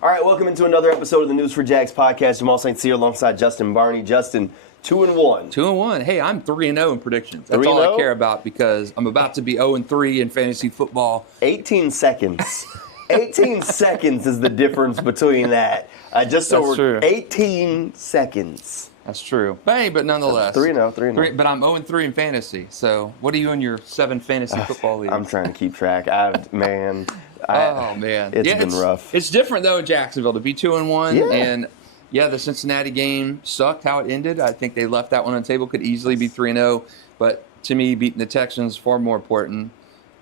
All right, welcome into another episode of the News4JAGs podcast. Jamal St here alongside Justin Barney. Justin, 2-1. 2-1. Hey, I'm 3-0 in predictions. That's 3-0? all I care about because I'm about to be 0-3 in fantasy football. 18 seconds. 18 seconds is the difference between that. Just That's over true. 18 seconds. That's true. Hey, but nonetheless. 3-0. But I'm 0-3 in fantasy. So what are you in your 7 fantasy football leagues? I'm trying to keep track. Man. It's been rough. It's different, though, in Jacksonville to be 2-1. Yeah. And, the Cincinnati game sucked how it ended. I think they left that one on the table. Could easily be 3-0. But to me, beating the Texans is far more important.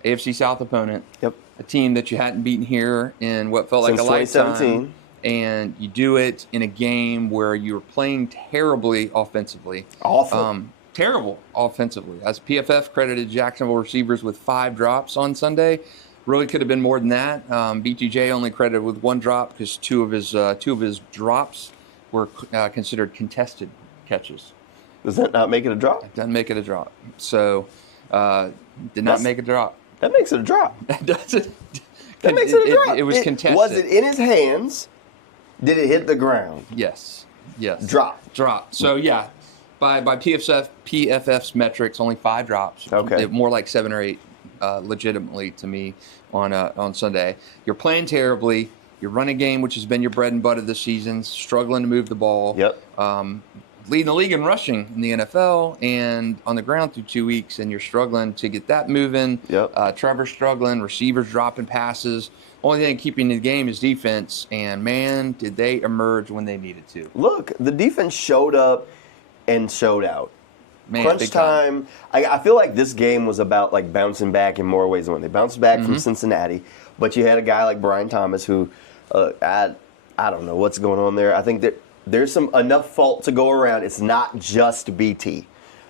AFC South opponent. Yep. A team that you hadn't beaten here in what felt like Since a lifetime. 2017. And you do it in a game where you're playing terribly offensively. Awful. Terrible offensively. As PFF credited Jacksonville receivers with 5 drops on Sunday. Really could have been more than that. BTJ only credited with 1 drop because two of his drops were considered contested catches. Does that not make it a drop? It doesn't make it a drop. So did not make a drop. That makes it a drop. Does it? That makes it a drop. It was contested. Was it in his hands? Did it hit the ground? Yes. Drop. So by PFF's metrics, only 5 drops. Okay. More like 7 or 8, legitimately to me on Sunday. You're playing terribly. Your running game, which has been your bread and butter this season, struggling to move the ball. Yep. Leading the league in rushing in the NFL and on the ground through 2 weeks, and you're struggling to get that moving. Yep. Trevor's struggling. Receivers dropping passes. Only thing keeping the game is defense, and man, did they emerge when they needed to. Look, the defense showed up and showed out. Man, Crunch time. I feel like this game was about like bouncing back in more ways than one. They bounced back from Cincinnati, but you had a guy like Brian Thomas who, I don't know what's going on there. I think that there's enough fault to go around. It's not just BT,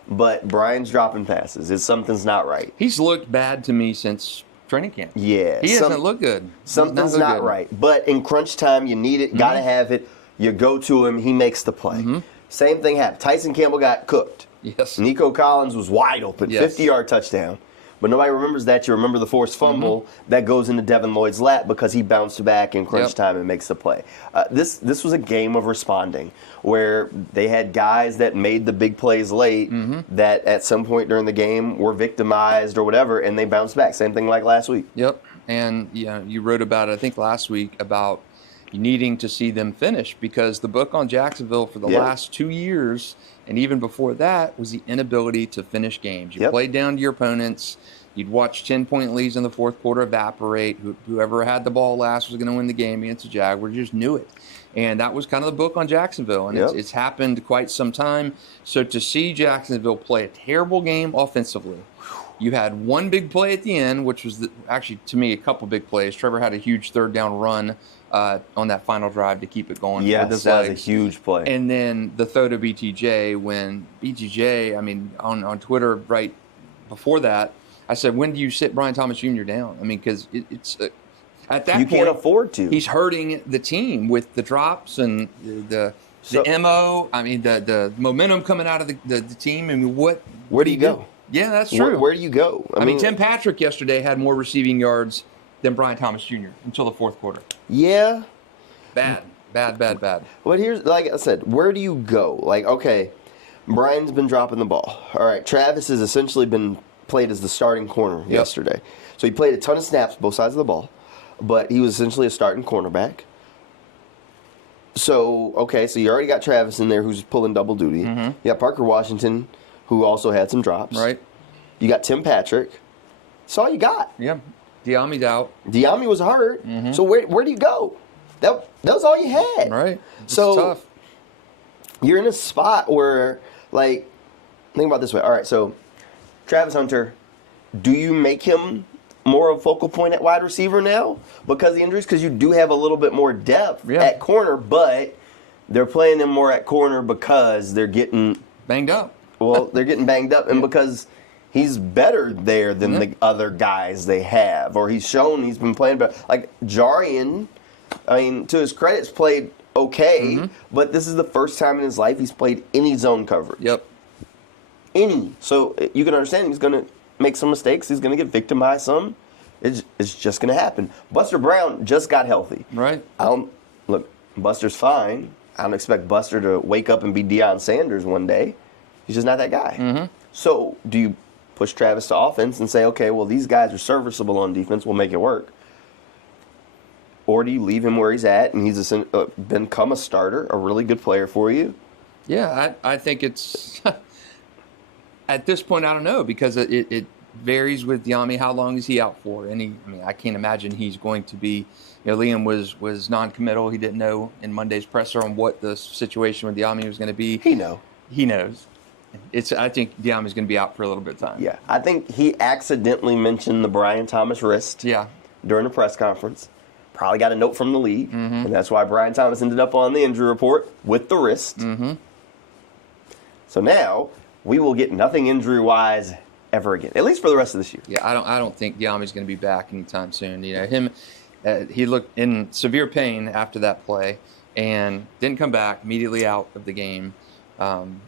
but Brian's dropping passes. Something's not right. He's looked bad to me since training camp. Yeah. He hasn't looked good. Something's not right. But in crunch time, you need it. Got to have it. You go to him. He makes the play. Same thing happened. Tyson Campbell got cooked. Yes. Nico Collins was wide open. Yes. 50-yard touchdown. But nobody remembers that. You remember the forced fumble that goes into Devin Lloyd's lap because he bounced back in crunch time and makes the play. This was a game of responding where they had guys that made the big plays late that at some point during the game were victimized or whatever, and they bounced back. Same thing like last week. Yep. And you wrote about it, I think, last week about needing to see them finish because the book on Jacksonville for the last 2 years and even before that was the inability to finish games. You played down to your opponents. You'd watch 10-point leads in the fourth quarter evaporate. Whoever had the ball last was going to win the game against the Jaguars. You just knew it. And that was kind of the book on Jacksonville. And it's happened quite some time. So to see Jacksonville play a terrible game offensively, you had one big play at the end, which was actually, to me, a couple big plays. Trevor had a huge third-down run on that final drive to keep it going. Yes, with his that was legs. a huge play. And then the throw to BTJ when BTJ, on Twitter right before that, I said, when do you sit Brian Thomas Jr. down? Because it's at that point. You can't afford to. He's hurting the team with the drops and the MO. The momentum coming out of the team. Where do you go? Yeah, that's true. Where do you go? Tim Patrick yesterday had more receiving yards than Brian Thomas Jr. until the fourth quarter. Yeah. Bad. But here's, like I said, where do you go? Okay, Brian's been dropping the ball. All right, Travis has essentially been played as the starting corner yesterday. So he played a ton of snaps both sides of the ball, but he was essentially a starting cornerback. So, so you already got Travis in there who's pulling double duty. You got Parker Washington, who also had some drops. Right. You got Tim Patrick. That's all you got. Yeah. Diami's out. Diami was hurt. So where do you go? That was all you had. Right. So tough. You're in a spot where, think about it this way. All right, so Travis Hunter, do you make him more of a focal point at wide receiver now because of the injuries? Because you do have a little bit more depth at corner, but they're playing him more at corner because they're getting banged up. Well, they're getting banged up, and because he's better there than the other guys they have, or he's shown he's been playing better. Like Jarian, to his credit, played okay, but this is the first time in his life he's played any zone coverage. Yep. Any. So you can understand he's going to make some mistakes. He's going to get victimized some. It's just going to happen. Buster Brown just got healthy. Right. Buster's fine. I don't expect Buster to wake up and be Deion Sanders one day. He's just not that guy. So do you push Travis to offense and say, okay, well, these guys are serviceable on defense, we'll make it work? Or do you leave him where he's at and he's become a starter, a really good player for you? Yeah, I think it's at this point, I don't know, because it varies with Dyami. How long is he out for? I can't imagine he's going to be. Liam was non-committal. He didn't know in Monday's presser on what the situation with Dyami was going to be. He knows. I think Dyami's going to be out for a little bit of time. Yeah, I think he accidentally mentioned the Brian Thomas wrist. Yeah. During the press conference. Probably got a note from the league, and that's why Brian Thomas ended up on the injury report with the wrist. So now we will get nothing injury-wise ever again, at least for the rest of this year. Yeah, I don't think Dyami's going to be back anytime soon. He looked in severe pain after that play and didn't come back, immediately out of the game. And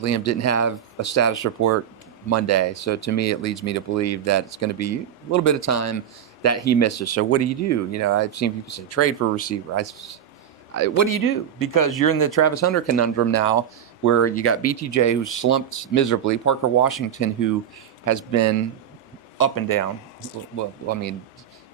Liam didn't have a status report Monday, so to me it leads me to believe that it's going to be a little bit of time that he misses. So what do you do? I've seen people say trade for a receiver. What do you do? Because you're in the Travis Hunter conundrum now, where you got BTJ who slumped miserably, Parker Washington who has been up and down. Well,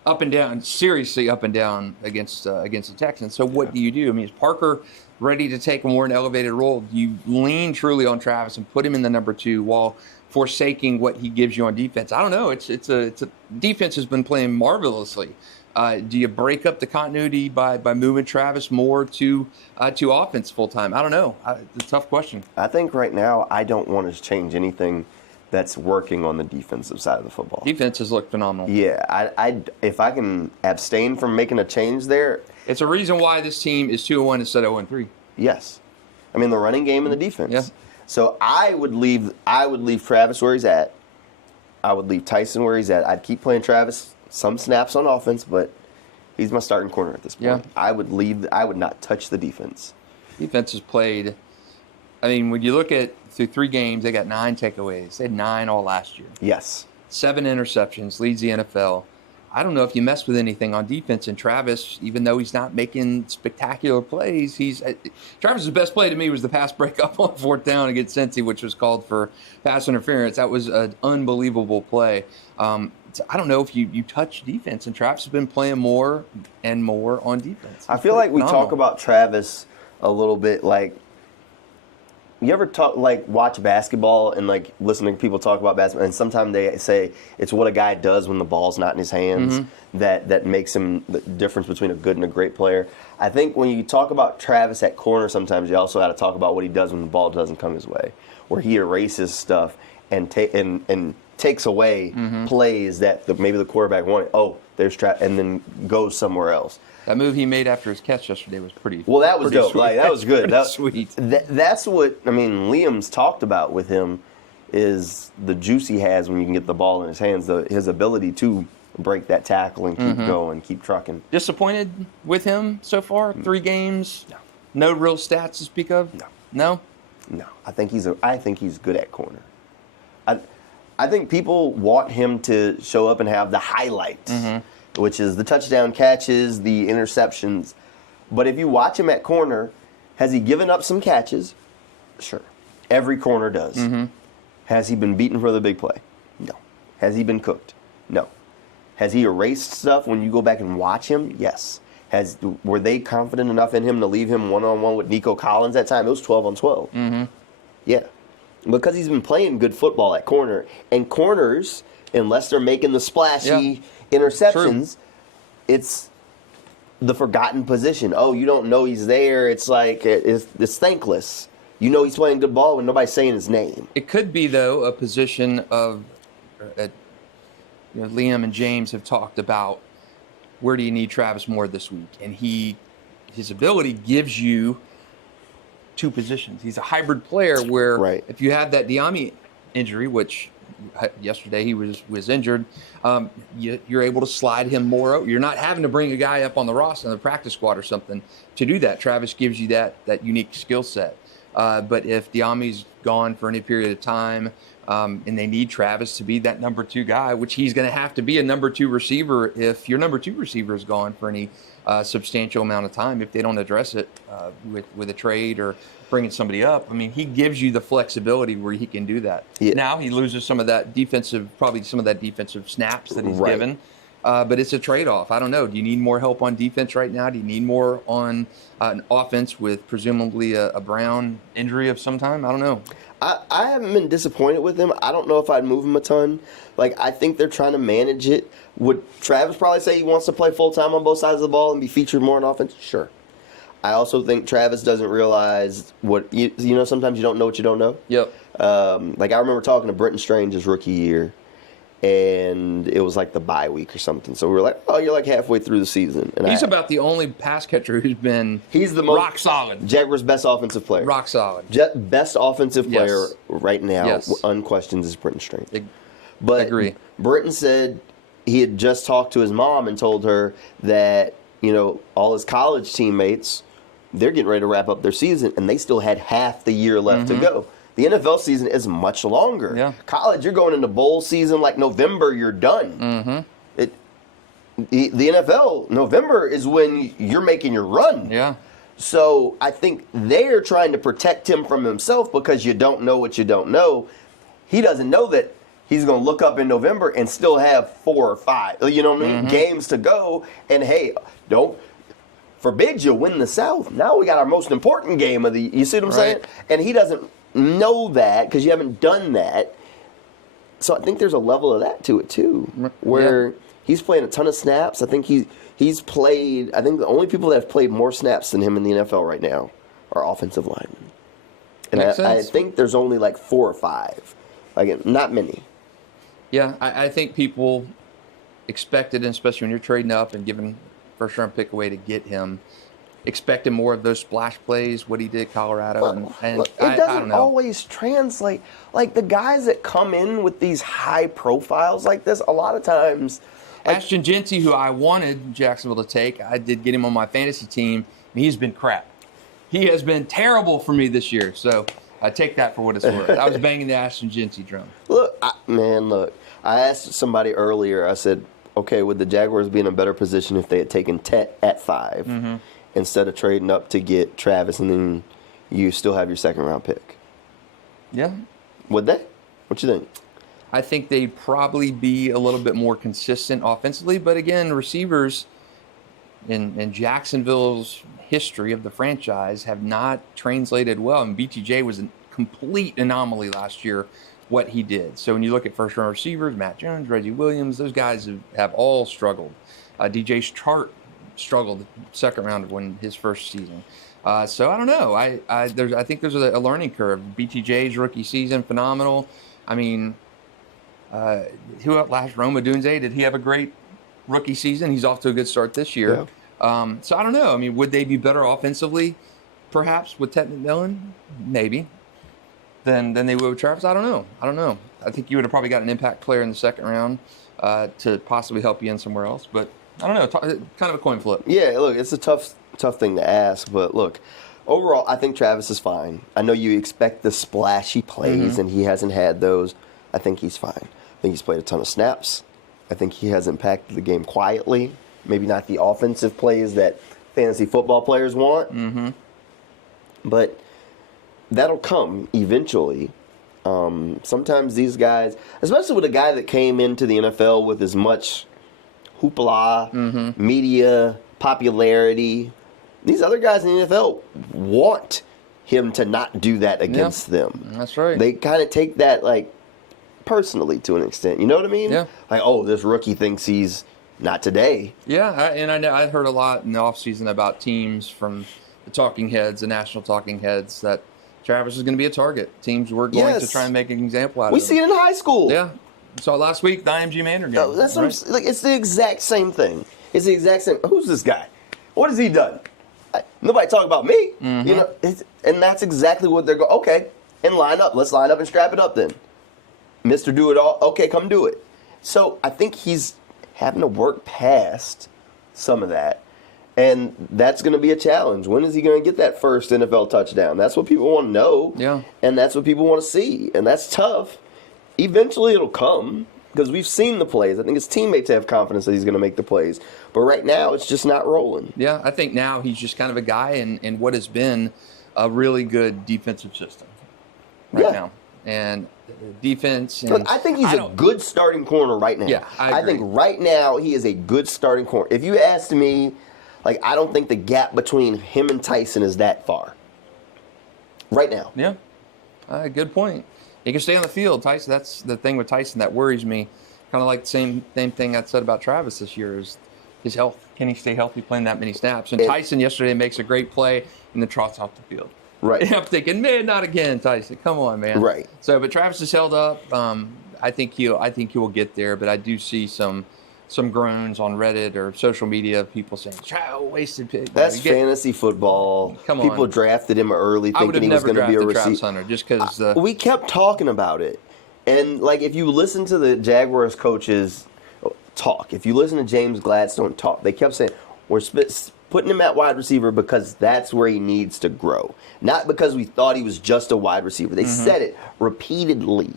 up and down, seriously up and down against the Texans. So what do you do? Is Parker ready to take a more elevated role? Do you lean truly on Travis and put him in the number 2 while forsaking what he gives you on defense? I don't know. It's a defense has been playing marvelously. Do you break up the continuity by moving Travis more to offense full time? I don't know. It's a tough question. I think right now I don't want to change anything that's working on the defensive side of the football. Defenses look phenomenal. Yeah, if I can abstain from making a change there. It's a reason why this team is 2-1 instead of 0-3. Yes, the running game and the defense. Yeah. So I would leave Travis where he's at. I would leave Tyson where he's at. I'd keep playing Travis some snaps on offense, but he's my starting corner at this point. Yeah. I would not touch the defense. Defense has played. When you look at through 3 games, they got 9 takeaways. They had 9 all last year. Yes. 7 interceptions, leads the NFL. I don't know if you mess with anything on defense. And Travis, even though he's not making spectacular plays, Travis's best play to me was the pass breakup on 4th down against Cincy, which was called for pass interference. That was an unbelievable play. I don't know if you touch defense, and Travis has been playing more and more on defense. I feel like we talk about Travis a little bit like. You ever watch basketball and listen to people talk about basketball, and sometimes they say it's what a guy does when the ball's not in his hands that makes him the difference between a good and a great player. I think when you talk about Travis at corner, sometimes you also got to talk about what he does when the ball doesn't come his way, where he erases stuff and takes away plays that maybe the quarterback wanted. Oh, there's Travis, and then goes somewhere else. That move he made after his catch yesterday was pretty. Well, that was dope. Sweet. That was good. That was sweet. That's what Liam's talked about with him is the juice he has when you can get the ball in his hands. His ability to break that tackle and keep going, keep trucking. Disappointed with him so far? 3 games. No real stats to speak of. No. I think he's good at corner. I think people want him to show up and have the highlights. Which is the touchdown catches, the interceptions. But if you watch him at corner, has he given up some catches? Sure. Every corner does. Has he been beaten for the big play? No. Has he been cooked? No. Has he erased stuff when you go back and watch him? Yes. Were they confident enough in him to leave him one-on-one with Nico Collins that time? It was 12-on-12. Yeah. Because he's been playing good football at corner. And corners, unless they're making the splashy interceptions, it's the forgotten position. Oh, you don't know he's there. It's it's thankless. You know he's playing good ball when nobody's saying his name. It could be, though, a position of Liam and James have talked about where do you need Travis more this week, and his ability gives you 2 positions. He's a hybrid player where if you have that Dyami injury, which yesterday he was injured, you're able to slide him more over. You're not having to bring a guy up on the roster in the practice squad or something to do that. Travis gives you that unique skill set. But if Diami's gone for any period of time, and they need Travis to be that number 2 guy, which he's going to have to be a number 2 receiver if your number 2 receiver is gone for any substantial amount of time, if they don't address it with a trade or bringing somebody up. I mean, he gives you the flexibility where he can do that. Yeah. Now he loses some of that defensive snaps that he's given. But it's a trade-off. I don't know. Do you need more help on defense right now? Do you need more on an offense with presumably a Brown injury of some time? I don't know. I haven't been disappointed with him. I don't know if I'd move him a ton. Like, I think they're trying to manage it. Would Travis probably say he wants to play full-time on both sides of the ball and be featured more in offense? Sure. I also think Travis doesn't realize what, you know, sometimes you don't know what you don't know. Yep. Like, I remember talking to Brenton Strange his rookie year, and it was like the bye week or something. So we were like, oh, you're like halfway through the season. And he's about the only pass catcher who's been he's the most rock solid. Jaguars' best offensive player. Rock solid. Best offensive player right now, Yes. unquestioned, is Brenton Strange. But agree. Brenton said he had just talked to his mom and told her that, you know, all his college teammates, they're getting ready to wrap up their season, and they still had half the year left to go. The NFL season is much longer. Yeah. College, you're going into bowl season like November, you're done. The NFL, November is when you're making your run. Yeah. So I think they're trying to protect him from himself because you don't know what you don't know. He doesn't know that he's going to look up in November and still have 4 or 5, you know what I mean, games to go. And, hey, don't forbid you win the South. Now we got our most important game of the – you see what I'm saying? And he doesn't know that because you haven't done that. So I think there's a level of that to it, too, where he's playing a ton of snaps. I think he's played – I think the only people that have played more snaps than him in the NFL right now are offensive linemen. And I think there's only like 4 or 5. Like, not many. Yeah, I think people expected, especially when you're trading up and giving first-round pick away to get him, expected more of those splash plays, what he did at Colorado. And look, it I doesn't don't know. always translate. Like, the guys that come in with these high profiles like this, a lot of times. Ashton Jeanty, who I wanted Jacksonville to take, I did get him on my fantasy team, and he's been crap. He has been terrible for me this year, so I take that for what it's worth. I was banging the Ashton Jeanty drum. Look, I asked somebody earlier, I said, okay, would the Jaguars be in a better position if they had taken Tet at 5 instead of trading up to get Travis and then you still have your second-round pick? Yeah. Would they? What you think? I think they'd probably be a little bit more consistent offensively, but again, receivers in Jacksonville's history of the franchise have not translated well. And BTJ was a complete anomaly last year, what he did. So when you look at first-round receivers, Matt Jones, Reggie Williams, those guys have all struggled. DJ Chark struggled second round when his first season. So I don't know. I think there's a learning curve. BTJ's rookie season, phenomenal. I mean, who else last? Rome Odunze, did he have a great rookie season? He's off to a good start this year. Yeah. So I don't know. I mean, would they be better offensively, perhaps, with Ted McMillan? Maybe. Than they would with Travis? I don't know. I think you would have probably got an impact player in the second round to possibly help you in somewhere else. But I don't know. Kind of a coin flip. Yeah, look, it's a tough thing to ask. But look, overall, I think Travis is fine. I know you expect the splashy plays, and he hasn't had those. I think he's fine. I think he's played a ton of snaps. I think he has impacted the game quietly. Maybe not the offensive plays that fantasy football players want. But that'll come eventually. Sometimes these guys, especially with a guy that came into the NFL with as much hoopla, media, popularity, these other guys in the NFL want him to not do that against them. That's right. They kind of take that, like, personally to an extent. You know what I mean? Yeah. Like, oh, this rookie thinks he's not today. Yeah, I heard a lot in the offseason about teams from the talking heads, the national talking heads, that Travis is going to be a target. Teams were going to try and make an example out of him. We see it in high school. Yeah. Saw last week, the IMG Manor game. No, that's what I'm, like, it's the exact same thing. It's the exact same. Who's this guy? What has he done? Nobody talk about me. You know, and that's exactly what they're going. Okay, and line up. Let's line up and strap it up then. Mr. Do It All. Okay, come do it. So I think he's having to work past some of that. And that's going to be a challenge. When is he going to get that first NFL touchdown? That's what people want to know. Yeah. And that's what people want to see. And that's tough. Eventually it'll come because we've seen the plays. I think his teammates have confidence that he's going to make the plays. But right now it's just not rolling. Yeah, I think now he's just kind of a guy in what has been a really good defensive system right now. And defense. And look, I think he's a good starting corner right now. Yeah, I agree. think right now he is a good starting corner. If you asked me, I don't think the gap between him and Tyson is that far. Right now. Yeah, good point. He can stay on the field. Tyson, that's the thing with Tyson that worries me. Kind of like the same thing I said about Travis this year is his health. Can he stay healthy playing that many snaps? And Tyson yesterday makes a great play and then trots off the field. Right. And I'm thinking, man, not again, Tyson. Come on, man. Right. So, but Travis is held up. I think he will get there, but I do see some groans on Reddit or social media, people saying, wasted pick. That's fantasy football. Come on. People drafted him early thinking he was going to be a receiver. Travis Hunter just because we kept talking about it. And, if you listen to the Jaguars coaches talk, if you listen to James Gladstone talk, they kept saying, we're putting him at wide receiver because that's where he needs to grow. Not because we thought he was just a wide receiver. They said it repeatedly.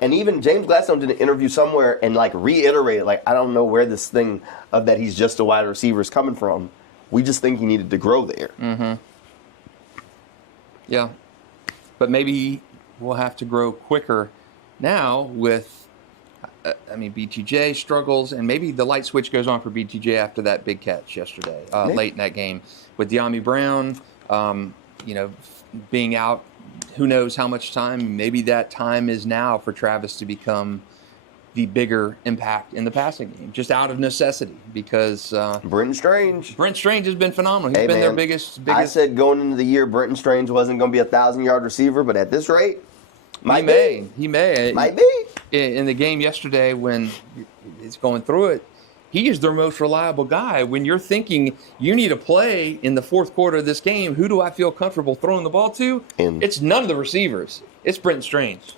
And even James Gladstone did an interview somewhere and reiterated, I don't know where this thing of that he's just a wide receiver is coming from. We just think he needed to grow there. Mm-hmm. Yeah. But maybe we'll have to grow quicker now with, BTJ struggles, and maybe the light switch goes on for BTJ after that big catch yesterday, late in that game. With De'Ami Brown, being out, who knows how much time. Maybe that time is now for Travis to become the bigger impact in the passing game, just out of necessity, because Brenton Strange has been phenomenal. He's been their biggest. I said going into the year, Brenton Strange wasn't going to be a 1,000-yard receiver, but at this rate, might be. In the game yesterday when he's going through it, he is their most reliable guy. When you're thinking you need a play in the fourth quarter of this game, who do I feel comfortable throwing the ball to? It's none of the receivers. It's Brenton Strange.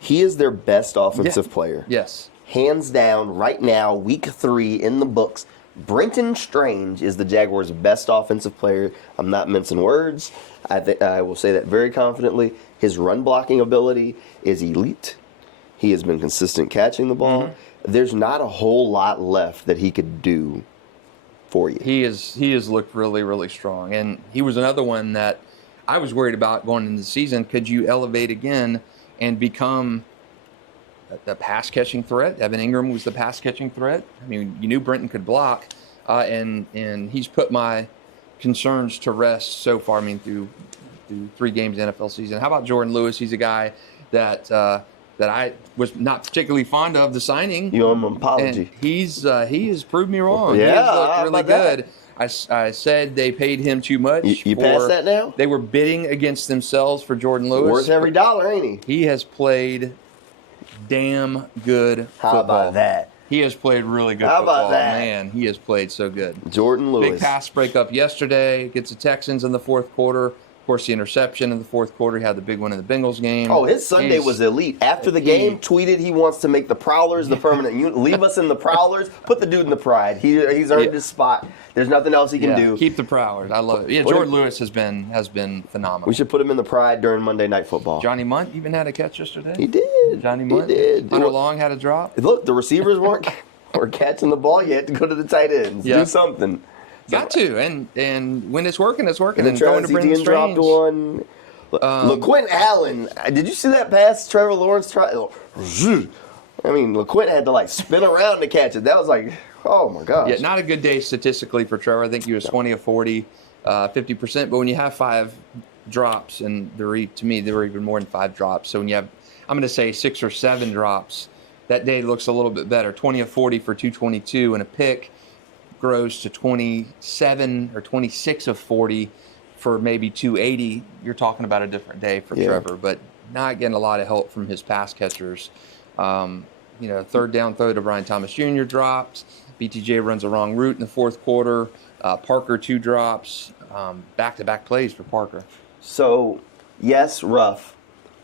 He is their best offensive player. Yes. Hands down, right now, week 3 in the books, Brenton Strange is the Jaguars' best offensive player. I'm not mincing words. I will say that very confidently. His run blocking ability is elite. He has been consistent catching the ball. Mm-hmm. There's not a whole lot left that he could do for you. He has looked really, really strong. And he was another one that I was worried about going into the season. Could you elevate again and become the pass-catching threat? Evan Ingram was the pass-catching threat. You knew Brenton could block, and he's put my concerns to rest so far, through 3 games NFL season. How about Jordan Lewis? He's a guy that I was not particularly fond of the signing. You owe him an apology. And he has proved me wrong. Yeah, he has looked really good. That? I said they paid him too much. You passed that now? They were bidding against themselves for Jordan Lewis. Worth every dollar, ain't he? He has played damn good football. How about that? He has played really good How football. about that? Man, he has played so good. Jordan Lewis. Big pass breakup yesterday against the Texans in the fourth quarter. Of course, the interception in the fourth quarter. He had the big one in the Bengals game. Oh, his Sunday was elite. After the game, tweeted he wants to make the Prowlers the permanent unit. Leave us in the Prowlers. Put the dude in the Pride. He's earned his spot. There's nothing else he can do. Keep the Prowlers. I love it. Yeah, Jordan Lewis has been phenomenal. We should put him in the Pride during Monday Night Football. Johnny Munt even had a catch yesterday. He did. Johnny Munt. He did. Hunter Long had a drop. Look, the receivers weren't catching the ball yet to go to the tight ends. Do something. Got to. And when it's working, it's working. And going to Brenton dropped Strange. One. LaQuint Allen, did you see that pass Trevor Lawrence tried? LaQuint had to spin around to catch it. That was oh my gosh. Yeah, not a good day statistically for Trevor. I think he was 20 of 40, 50%. But when you have 5 drops, and there were even more than 5 drops. So when you have, I'm going to say 6 or 7 drops, that day looks a little bit better. 20 of 40 for 222, and a pick grows to 27 or 26 of 40 for maybe 280. You're talking about a different day for Trevor, but not getting a lot of help from his pass catchers. Third down throw to Brian Thomas Jr. drops. BTJ runs the wrong route in the fourth quarter. Parker 2 drops. Back-to-back plays for Parker. So, yes, rough,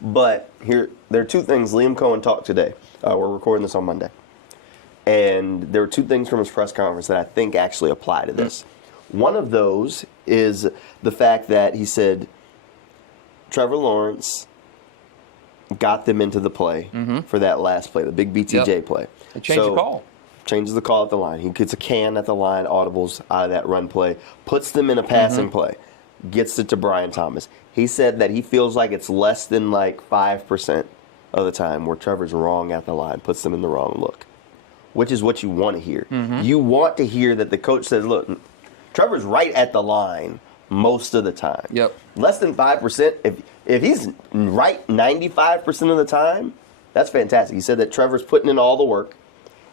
but there are 2 things. Liam Coen talked today. We're recording this on Monday. And there were 2 things from his press conference that I think actually apply to this. One of those is the fact that he said Trevor Lawrence got them into the play for that last play, the big BTJ play. They changed the call. Changes the call at the line. He gets a can at the line, audibles out of that run play, puts them in a passing play, gets it to Brian Thomas. He said that he feels like it's less than like 5% of the time where Trevor's wrong at the line, puts them in the wrong look, which is what you want to hear. You want to hear that the coach says, look, Trevor's right at the line most of the time. Yep. Less than 5%. If he's right 95% of the time, that's fantastic. He said that Trevor's putting in all the work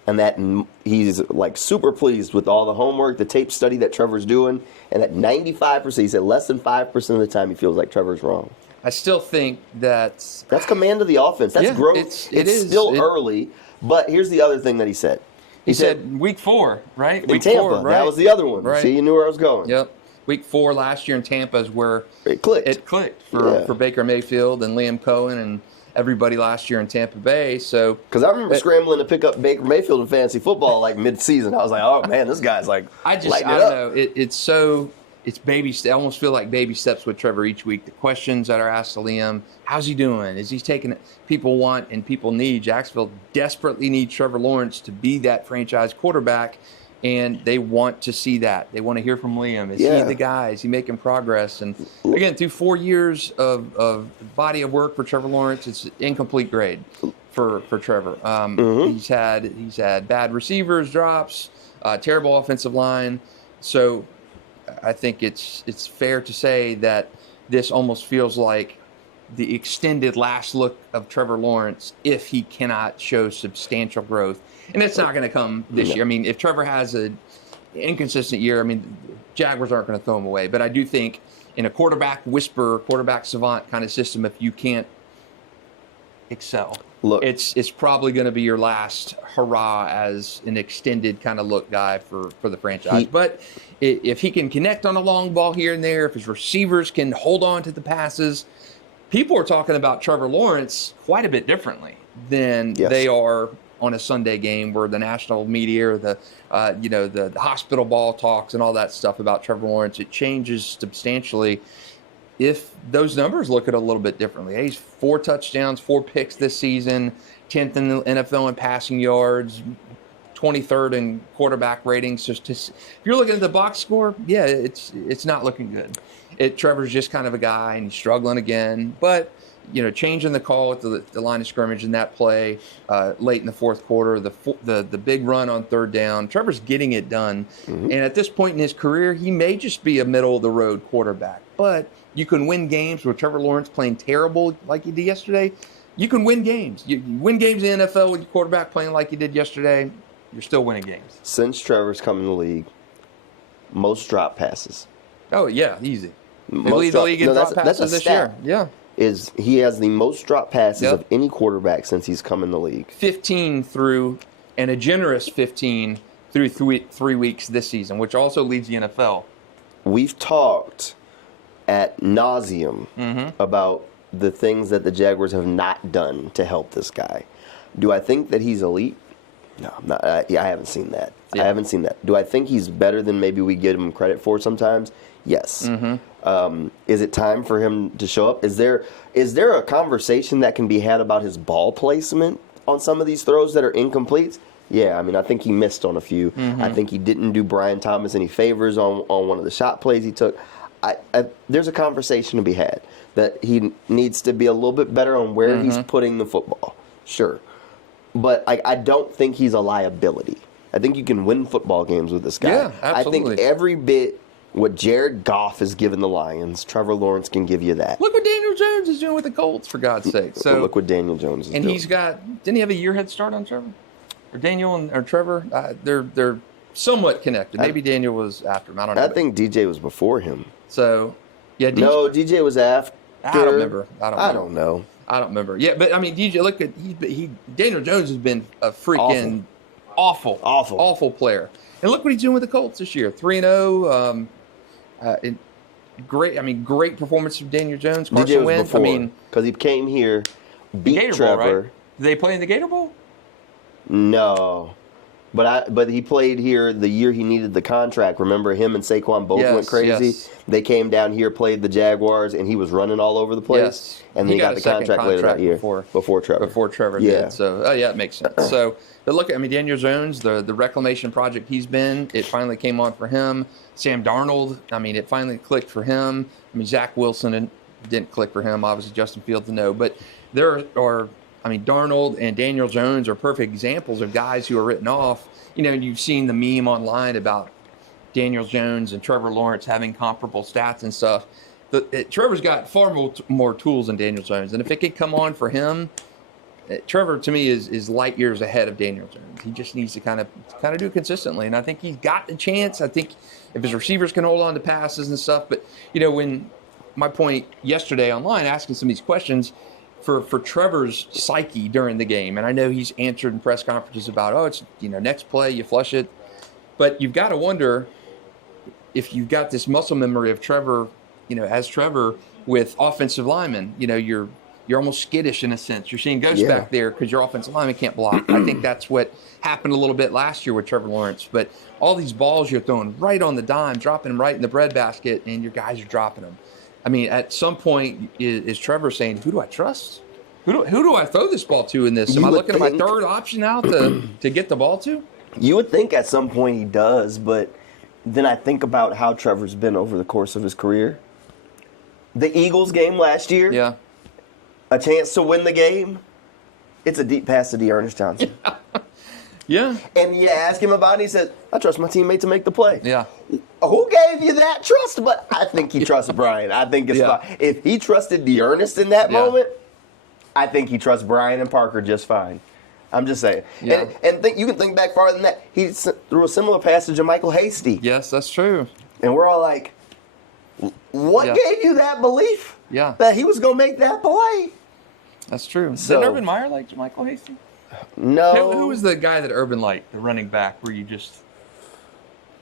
and that he's like super pleased with all the homework, the tape study that Trevor's doing, and that 95%, he said less than 5% of the time he feels like Trevor's wrong. I still think that's command of the offense. That's growth. It's still early, but here's the other thing that he said. He said week 4, right? In Tampa, 4, right? That was the other one. Right. See, you knew where I was going. Yep. Week 4 last year in Tampa is where it clicked. It clicked for Baker Mayfield and Liam Coen and everybody last year in Tampa Bay. So because I remember scrambling to pick up Baker Mayfield in fantasy football like mid-season. I was like, oh man, this guy's like I don't know. It's baby. I almost feel like baby steps with Trevor each week. The questions that are asked to Liam: how's he doing? Is he taking it? People want and people need. Jacksonville desperately needs Trevor Lawrence to be that franchise quarterback, and they want to see that. They want to hear from Liam. Is he the guy? Is he making progress? And again, through 4 years of body of work for Trevor Lawrence, it's an incomplete grade for Trevor. He's had bad receivers, drops, terrible offensive line. So I think it's fair to say that this almost feels like the extended last look of Trevor Lawrence if he cannot show substantial growth. And it's not going to come this year. I mean, if Trevor has an inconsistent year, I mean, Jaguars aren't going to throw him away. But I do think in a quarterback whisperer, quarterback savant kind of system, if you can't excel, it's probably going to be your last hurrah as an extended kind of look guy for the franchise. But if he can connect on a long ball here and there, if his receivers can hold on to the passes, people are talking about Trevor Lawrence quite a bit differently than they are on a Sunday game where the national media or the hospital ball talks and all that stuff about Trevor Lawrence. It changes substantially if those numbers look at a little bit differently. He's 4 touchdowns, 4 picks this season, 10th in the NFL in passing yards, 23rd in quarterback ratings. So if you're looking at the box score, it's not looking good. Trevor's just kind of a guy, and he's struggling again. But changing the call at the line of scrimmage in that play late in the fourth quarter, the big run on 3rd down, Trevor's getting it done. And at this point in his career, he may just be a middle-of-the-road quarterback. But you can win games with Trevor Lawrence playing terrible like he did yesterday. You can win games. You win games in the NFL with your quarterback playing like he did yesterday. You're still winning games. Since Trevor's come in the league, most drop passes. Oh, yeah, easy. They lead the league in drop passes this year. Yeah. He has the most drop passes of any quarterback since he's come in the league. 15 through, and a generous 15 through 3 weeks this season, which also leads the NFL. We've talked at nauseum about the things that the Jaguars have not done to help this guy. Do I think that he's elite? No, I'm not. I haven't seen that. I haven't seen that. Do I think he's better than maybe we give him credit for sometimes? Yes. Is it time for him to show up? Is there a conversation that can be had about his ball placement on some of these throws that are incomplete? Yeah, I mean, I think he missed on a few. I think he didn't do Brian Thomas any favors on one of the shot plays he took. There's a conversation to be had that he needs to be a little bit better on where he's putting the football. Sure. But I don't think he's a liability. I think you can win football games with this guy. Yeah, absolutely. I think every bit what Jared Goff has given the Lions, Trevor Lawrence can give you that. Look what Daniel Jones is doing with the Colts, for God's sake. So look what Daniel Jones is doing. And he's got, didn't he have a year head start on Trevor? Or Daniel or Trevor? They're somewhat connected. Maybe Daniel was after him. I don't know. I think DJ was before him. So, yeah. No, DJ was after. I don't remember. I don't know. I don't remember. Yeah, but I mean, DJ, look at Daniel Jones has been a freaking awful player. And look what he's doing with the Colts this year. 3-0. Great performance from Daniel Jones. Carson Wentz. Because he came here, beat Gator Trevor. Bowl, right? Did they play in the Gator Bowl? No. But he played here the year he needed the contract. Remember, him and Saquon both went crazy. Yes. They came down here, played the Jaguars, and he was running all over the place. Yes. And then he got the contract later that year. Before Trevor. Before Trevor did. So, it makes sense. So, but look, Daniel Jones, the reclamation project he's been, it finally came on for him. Sam Darnold, it finally clicked for him. Zach Wilson didn't click for him. Obviously, Justin Fields, no. But there are, Darnold and Daniel Jones are perfect examples of guys who are written off. You've seen the meme online about Daniel Jones and Trevor Lawrence having comparable stats and stuff. Trevor's got far more tools than Daniel Jones. And if it could come on for him, Trevor, to me, is light years ahead of Daniel Jones. He just needs to kind of do it consistently. And I think he's got the chance. I think if his receivers can hold on to passes and stuff. But, when my point yesterday online, asking some of these questions, for Trevor's psyche during the game, and I know he's answered in press conferences about, it's, next play, you flush it. But you've got to wonder if you've got this muscle memory of Trevor, as Trevor with offensive linemen, you're almost skittish in a sense. You're seeing ghosts back there because your offensive lineman can't block. I think that's what happened a little bit last year with Trevor Lawrence. But all these balls you're throwing right on the dime, dropping them right in the breadbasket, and your guys are dropping them. At some point, is Trevor saying, who do I trust? Who do I throw this ball to in this? Am I looking at my third option out to get the ball to? You would think at some point he does, but then I think about how Trevor's been over the course of his career. The Eagles game last year, a chance to win the game, it's a deep pass to Dearness Johnson. Yeah. And you ask him about it, he said, I trust my teammate to make the play. Yeah. Who gave you that trust? But I think he trusts Brian. I think it's fine. If he trusted Dearness in that moment, I think he trusts Brian and Parker just fine. I'm just saying. Yeah. And you can think back farther than that. He threw a similar passage to Michael Hasty. Yes, that's true. And we're all like, what gave you that belief that he was going to make that play? That's true. So, did Urban Meyer like Michael Hasty? No. Who was the guy that Urban liked, the running back, where you just...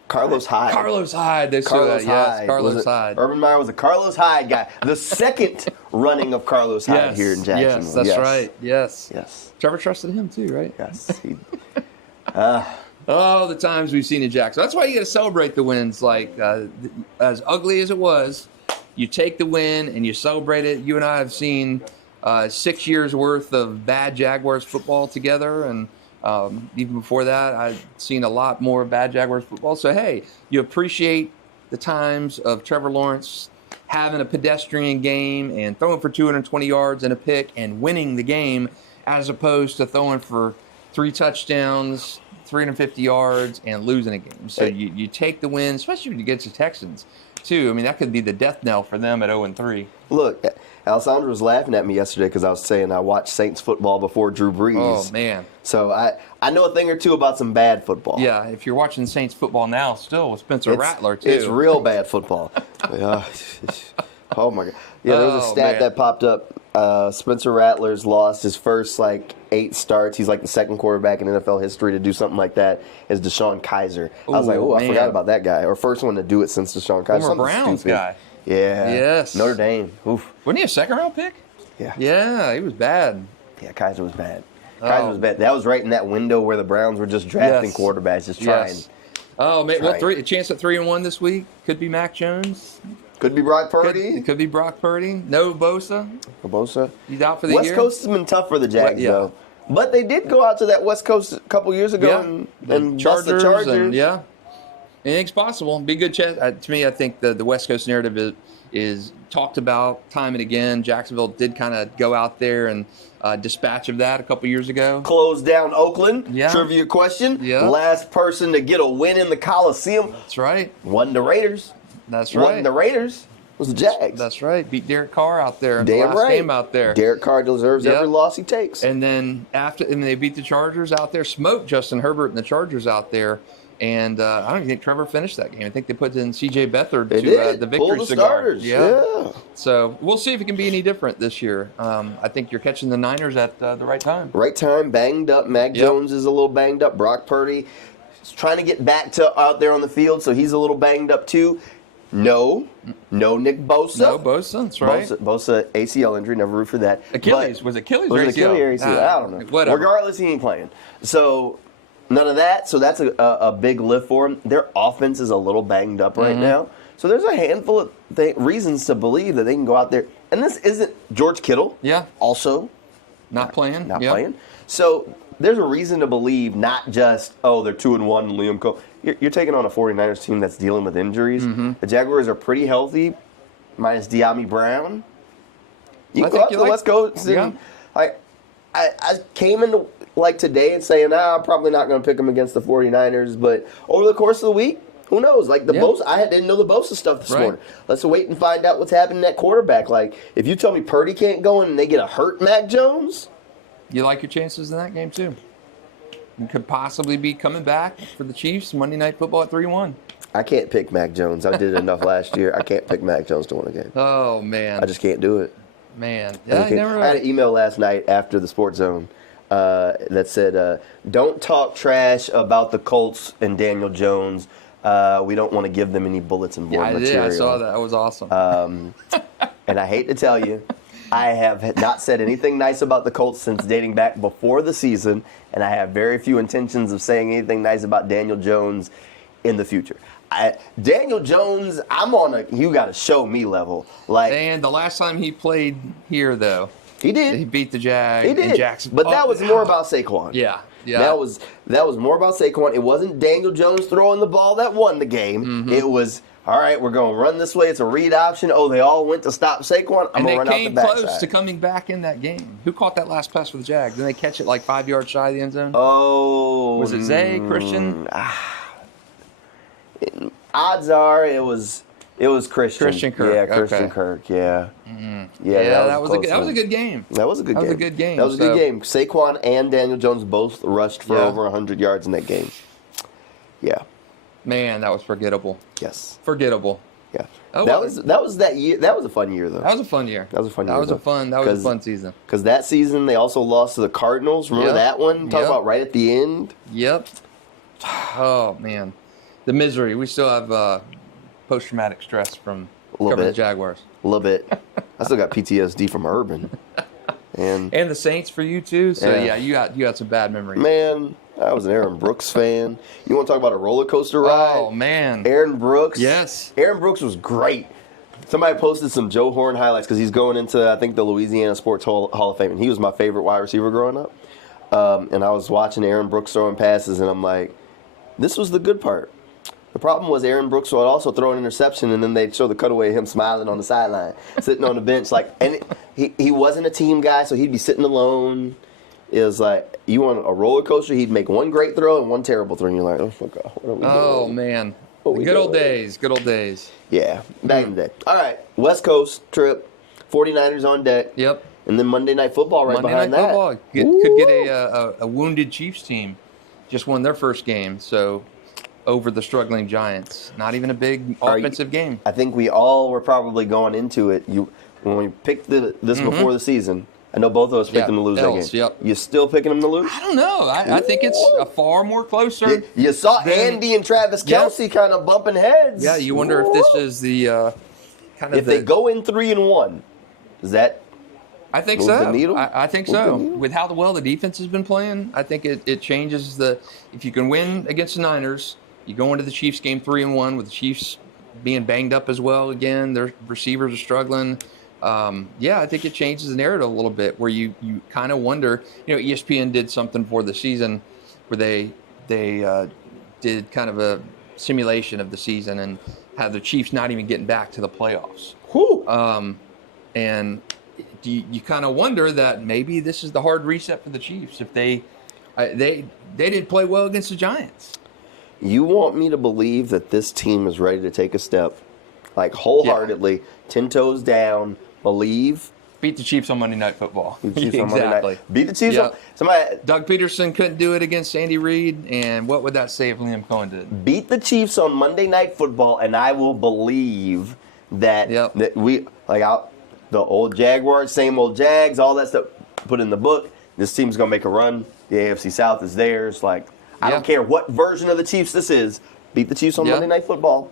Carlos Hyde. Carlos Hyde. Carlos Hyde. Yes, Carlos Hyde. Urban Meyer was a Carlos Hyde guy. The second running of Carlos Hyde here in Jacksonville. Yes, that's right. Yes. Yes. Trevor trusted him too, right? Yes. The times we've seen in Jacksonville. That's why you got to celebrate the wins. Like, as ugly as it was, you take the win and you celebrate it. You and I have seen 6 years worth of bad Jaguars football together, and even before that, I've seen a lot more bad Jaguars football. So, hey, you appreciate the times of Trevor Lawrence having a pedestrian game and throwing for 220 yards and a pick and winning the game, as opposed to throwing for 3 touchdowns, 350 yards, and losing a game. So you take the win, especially when you get to Texans, too. That could be the death knell for them at 0-3. Look, Alessandra was laughing at me yesterday because I was saying I watched Saints football before Drew Brees. Oh, man. So I know a thing or two about some bad football. Yeah, if you're watching Saints football now, still with Spencer Rattler, too. It's real bad football. Oh, my God. Yeah, there was a stat that popped up. Spencer Rattler's lost his first, 8 starts. He's the second quarterback in NFL history to do something like that is DeShone Kizer. I was like, I forgot about that guy. Or first one to do it since DeShone Kizer. Former Browns guy. Yeah. Yes. Notre Dame. Oof. Wasn't he a second-round pick? Yeah. Yeah, he was bad. Yeah, Kizer was bad. Kizer was bad. That was right in that window where the Browns were just drafting quarterbacks, just trying. Oh, man. Well, a chance at 3-1 this week. Could be Mac Jones. Could be Brock Purdy. Could be Brock Purdy. No Bosa. He's out for the year. West Coast has been tough for the Jags, though. But they did go out to that West Coast a couple years ago and bust the Chargers. Anything's possible. Be a good chance. To me, I think the West Coast narrative is talked about time and again. Jacksonville did kind of go out there and dispatch of that a couple years ago. Closed down Oakland. Yeah. Trivia question. Yeah. Last person to get a win in the Coliseum. That's right. Wasn't the Raiders. That's right. Wasn't the Raiders. It was the Jags. That's right. Beat Derek Carr out there. Damn last game out there. Derek Carr deserves every loss he takes. And then they beat the Chargers out there, smoked Justin Herbert and the Chargers out there. And I don't even think Trevor finished that game. I think they put in C.J. Beathard to the victory cigar. Starters. Yeah. So we'll see if it can be any different this year. I think you're catching the Niners at the right time. Right time, banged up. Mac Jones is a little banged up. Brock Purdy is trying to get back to out there on the field, so he's a little banged up too. No Nick Bosa. No Bosa, that's right. Bosa ACL injury, never root for that. Achilles. Was it Achilles or ACL? Achilles or ACL? I don't know. Whatever. Regardless, he ain't playing. So None of that. So that's a big lift for them. Their offense is a little banged up right now. So there's a handful of reasons to believe that they can go out there. And this isn't George Kittle. Yeah. Also. Not playing. Not playing. So there's a reason to believe not just, they're 2-1, Liam Coen. You're taking on a 49ers team that's dealing with injuries. The Jaguars are pretty healthy, minus De'Ami Brown. You can go out to the West Coast. And, I came into today and saying, I'm probably not going to pick them against the 49ers. But over the course of the week, who knows? Bosa, I didn't know the Bosa stuff this morning. Let's wait and find out what's happening at quarterback. If you tell me Purdy can't go and they get a hurt Mac Jones. You like your chances in that game, too. You could possibly be coming back for the Chiefs Monday Night Football at 3-1. I can't pick Mac Jones. I did it enough last year. I can't pick Mac Jones to win a game. Oh, man. I just can't do it. Man. I had an email last night after the Sports Zone that said, don't talk trash about the Colts and Daniel Jones. We don't want to give them any bullets and board material. I saw that. That was awesome. And I hate to tell you, I have not said anything nice about the Colts since dating back before the season, and I have very few intentions of saying anything nice about Daniel Jones in the future. Daniel Jones, I'm on a you got to show me level. And the last time he played here, though, he did. He beat the Jags. He did. In Jacksonville. But that was more about Saquon. Yeah. That was more about Saquon. It wasn't Daniel Jones throwing the ball that won the game. It was, all right, we're going to run this way. It's a read option. Oh, they all went to stop Saquon. I'm going to run out the backside. And they came close to coming back in that game. Who caught that last pass for the Jags? Didn't they catch it 5 yards shy of the end zone? Oh. Was it Zay, Christian? Odds are it was Christian. Christian Kirk. Yeah, Christian Kirk. Yeah. Yeah, that was a good game. That was a good game. That was a good game. That was a good game. Saquon and Daniel Jones both rushed for over 100 yards in that game. Yeah. Man, that was forgettable. Yes. Forgettable. Yeah. That was that year. That was a fun year though. That was a fun year. That was a fun year. That was a fun season. Because that season they also lost to the Cardinals. Remember that one? Talk about right at the end. Yep. Oh man, the misery. We still have post-traumatic stress from covering the Jaguars. A little bit. I still got PTSD from Urban. And the Saints for you too. So yeah, you got some bad memories. Man, I was an Aaron Brooks fan. You want to talk about a roller coaster ride? Oh man, Aaron Brooks. Yes, Aaron Brooks was great. Somebody posted some Joe Horn highlights because he's going into, I think, the Louisiana Sports Hall of Fame, and he was my favorite wide receiver growing up. And I was watching Aaron Brooks throwing passes, and I'm like, this was the good part. The problem was Aaron Brooks would also throw an interception, and then they'd show the cutaway of him smiling on the sideline, sitting on the bench. He wasn't a team guy, so he'd be sitting alone. It was like, you want a roller coaster, he'd make one great throw and one terrible throw, and you're like, oh, my God, what are we doing? Oh, man. Good old days. Yeah, back in the day. All right, West Coast trip, 49ers on deck. Yep. And then Monday Night Football behind that. Football. Could get a wounded Chiefs team. Just won their first game, so over the struggling Giants. Not even a big offensive game. I think we all were probably going into it. When we picked this before the season, I know both of us picked them to lose that game. Yep. You still picking them to lose? I don't know. I think it's a far more closer. You saw Andy and Travis Kelce kind of bumping heads. Yeah, you wonder if this is the kind of if they go in 3-1, is that? I think move so. The needle? I think so. With how well the defense has been playing, I think it changes the. If you can win against the Niners, you go into the Chiefs game 3-1 with the Chiefs being banged up as well again. Their receivers are struggling. I think it changes the narrative a little bit where you kind of wonder, ESPN did something for the season where they did kind of a simulation of the season and had the Chiefs not even getting back to the playoffs. And you kind of wonder that maybe this is the hard reset for the Chiefs if they didn't play well against the Giants. You want me to believe that this team is ready to take a step, wholeheartedly, 10 toes down, believe. Beat the Chiefs on Monday Night Football. Beat the Chiefs on Monday Night. Beat the Chiefs on Doug Peterson couldn't do it against Andy Reid, and what would that say if Liam Coen did? Beat the Chiefs on Monday Night Football, and I will believe that we the old Jaguars, same old Jags, all that stuff put in the book. This team's gonna make a run. The AFC South is theirs. I don't care what version of the Chiefs this is. Beat the Chiefs on Monday Night Football,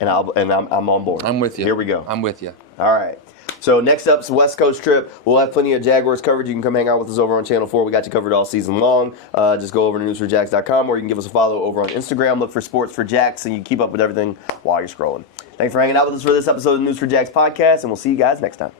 and I'm on board. I'm with you. Here we go. I'm with you. All right. So next up's West Coast trip. We'll have plenty of Jaguars coverage. You can come hang out with us over on Channel 4. We got you covered all season long. Just go over to News4JAGs.com, or you can give us a follow over on Instagram. Look for Sports for Jacks, and you keep up with everything while you're scrolling. Thanks for hanging out with us for this episode of the News4JAGs podcast, and we'll see you guys next time.